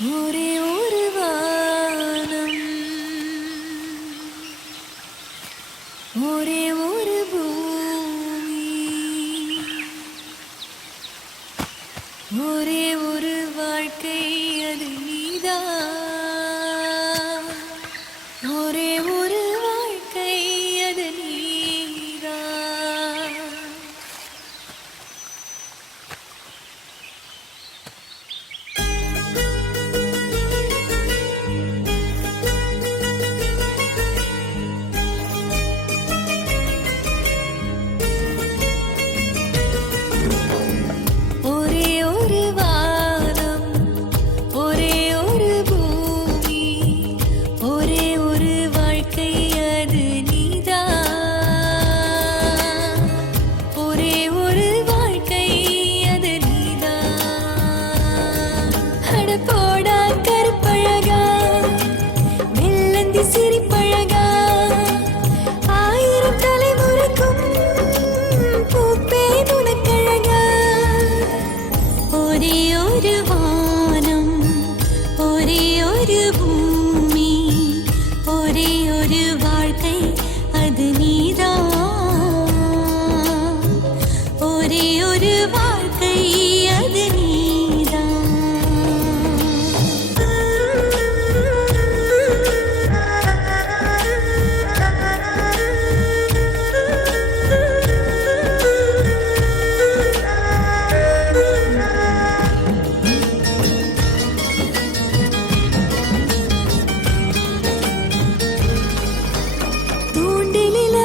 ஒரே ஒரு வானம், ஒரே ஒரு பூமி, ஒரே ஒரு வாழ்க்கை, அது நீதான். ஒரே ஒரு வாழ்க்கை, அது நீதான். ஒரே ஒரு வானம், ஒரே ஒரு பூமி, ஒரே ஒரு வாழ்க்கை, அது நீதான். ஒரே ஒரு வாழ்க்கை, அது நீதான். அட போடா கருப்பழகா, வெள்ளந்தி சிரிப்பழகா, ஆயிரம் தலைமுறைக்கும் பூப்பேன் உனக்கழகா. ஒரே ஒரு வானம், ஒரே ஒரு பூமி, ஒரே ஒரு வாழ்க்கை, அது நீதான். ஒரே ஒரு வாழ்க்கை, அது தூண்டிலில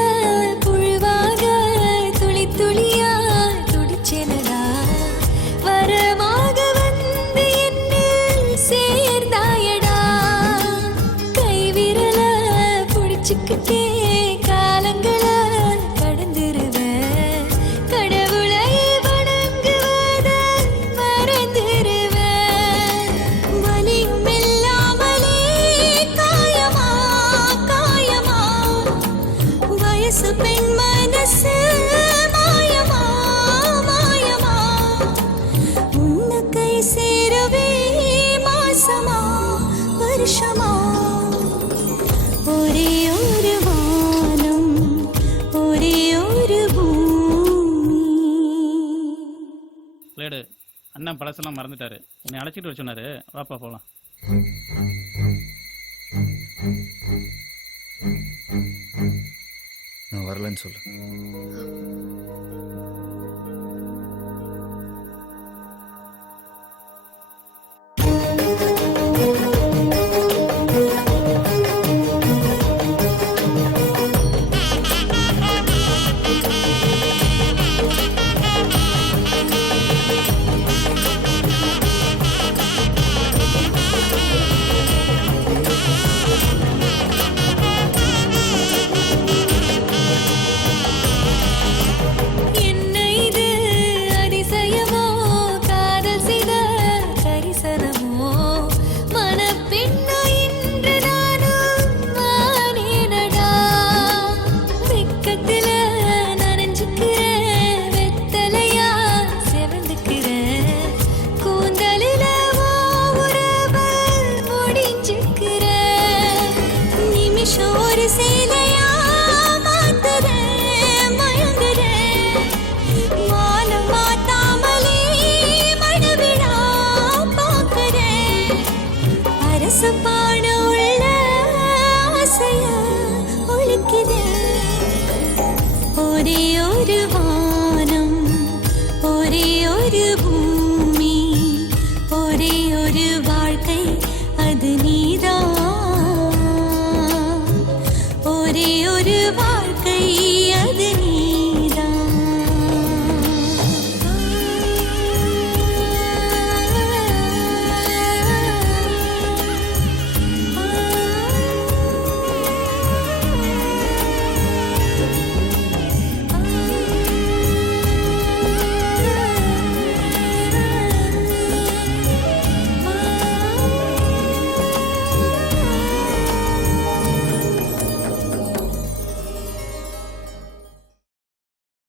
புழுவாக துளி துளியா துடிச்செனடா, வரமாக வந்து என்னில் சேர்ந்தாயடா. கைவிரல புடிச்சுக்கிட்டே காலங்கள கடந்துருவேன், கடவுளை வணங்குவத மறந்துருவேன். வலியும் இல்லாமலே காயமா காயமா, வயசு பெண் மனசு மாயமா மாயமா, உன்னை கை சேரவே மாசமா வருஷமா. ஒரே ஒரு வானம், ஒரே ஒரு பூமி. லேடு அண்ணன் பழசெல்லாம் மறந்துட்டாரு. என்னை அழைச்சிட்டு வர சொன்னாரு. வாப்பா போகலாம். நான் வரலன்னு சொல்லு. என்ன இது அதிசயமோ, காதல் செய்த கரிசனமோ, மனப்பெண்ணா இன்று நானும் மானேனடா. வெக்கத்தில நனைஞ்சுக்கிறேன், வெத்தலையா செவந்துக்கிறேன், கூந்தலில உறவ முடிஞ்சுக்கிறேன். நிமிஷம் ஒரு சேலையா மாத்துறேன், மயங்குறேன். மாலை மாத்தாமலே மணவிழா பார்க்கிறேன். அரச பாட உள்ள ஆசையா ஒழிக்கிறேன். ஒரே ஒரு